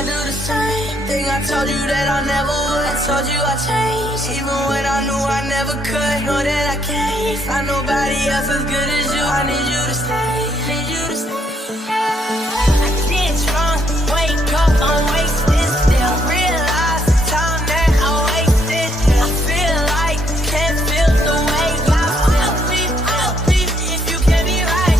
I do the same thing I told you that I never would. I told you I changed, even when I knew I never could. Know that I can't find nobody else as good as you. I need you to stay, need you to stay. I get drunk, wake up, I'm wasted still. Realize the time that I wasted. I feel like can't feel the way I'll be if you can be right.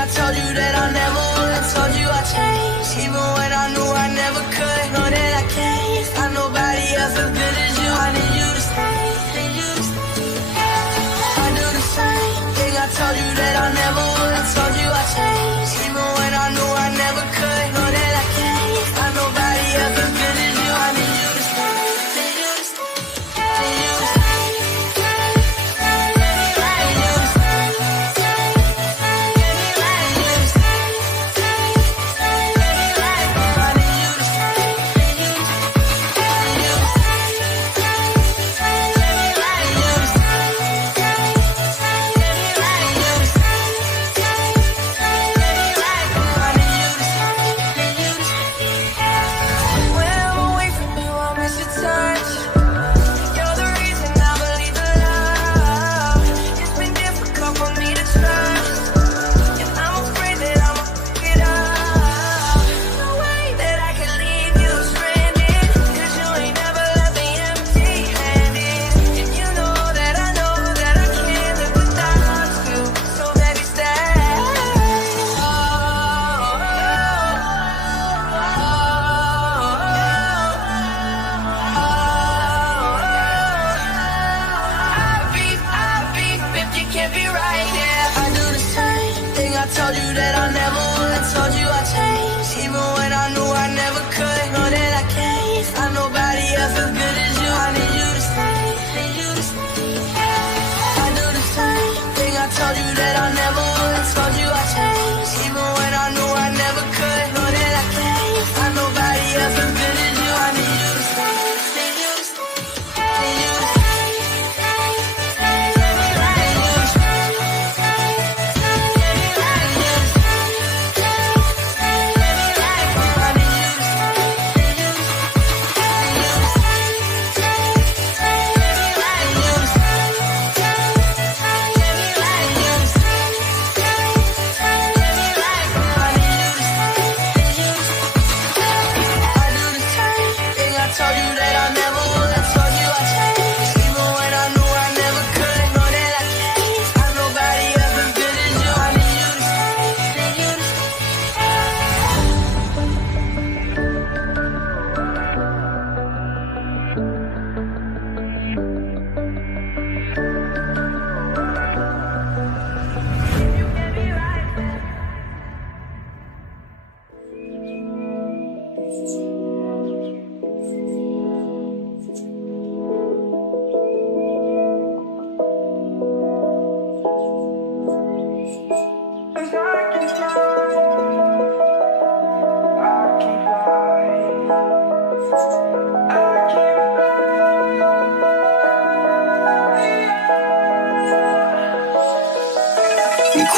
I told you that I never would. I told you I changed, even when I knew I never could. Know that I can't find nobody else as good as you. I need you to stay, need you to stay. I do the same thing I told you that I never would. I told you I changed, even when I knew I never could. Know that I can't find nobody else as good as you. I need you to stay, need you to stay, need you to stay.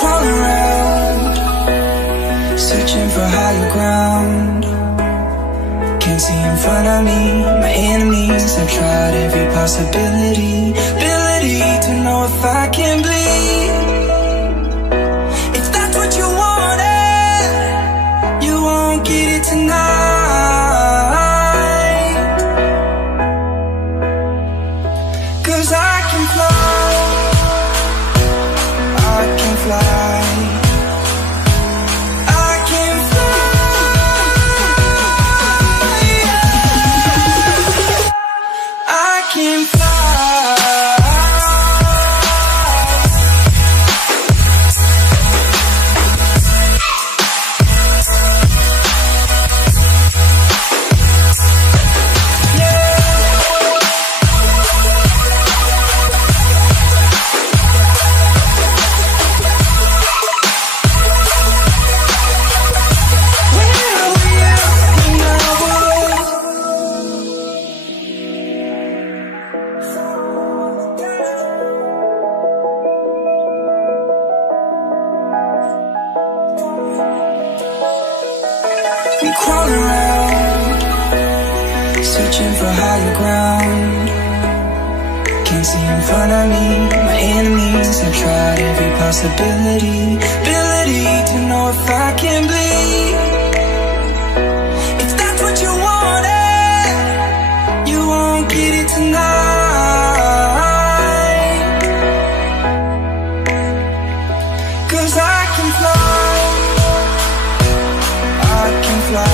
Crawling around, searching for higher ground. Can't see in front of me, my enemies. I've tried every possibility, ability to know if I can bleed. If that's what you wanted, you won't get it tonight. 'Cause I can fly, I can fly. I can fly. searching for higher ground. Can't see in front of me, my enemies. I've tried every possibility, ability to know if I can bleed. If that's what you wanted, you won't get it tonight. 'Cause I can fly, I can fly.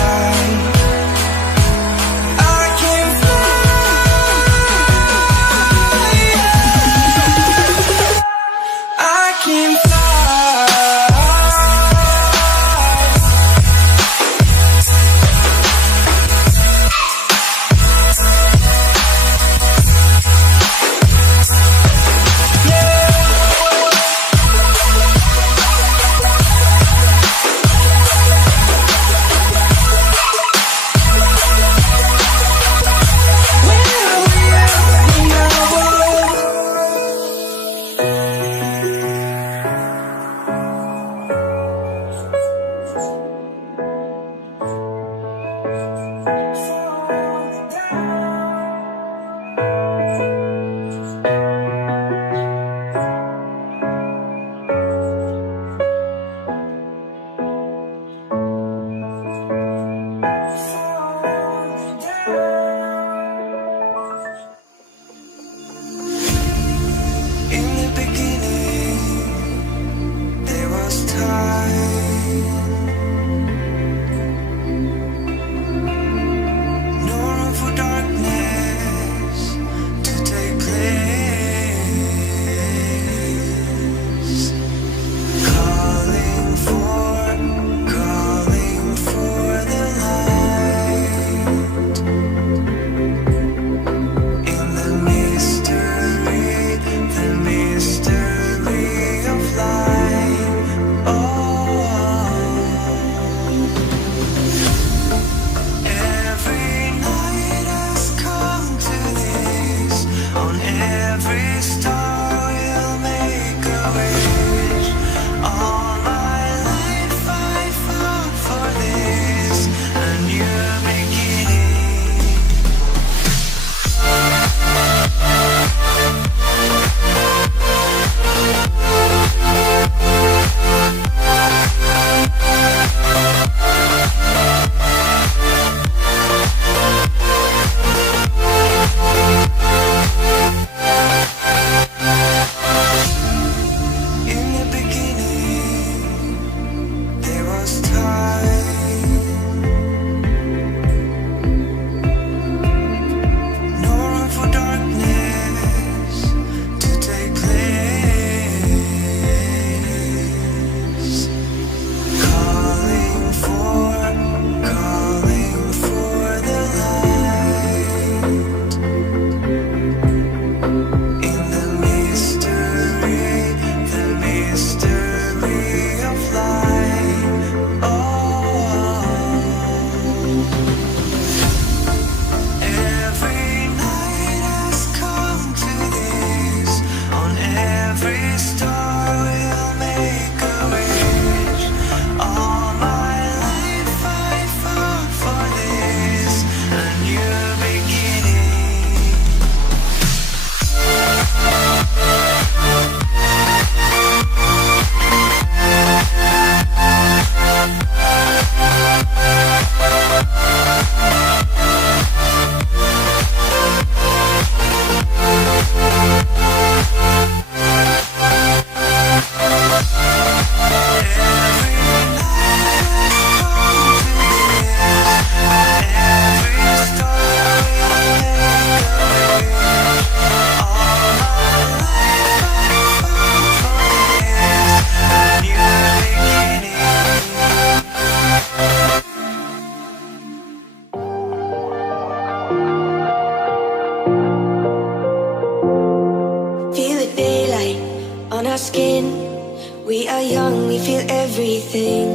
We are young, we feel everything.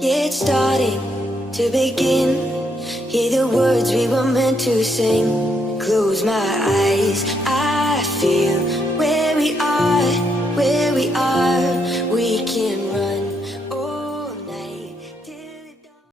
Yeah, it's starting to begin. Hear the words we were meant to sing. Close my eyes, I feel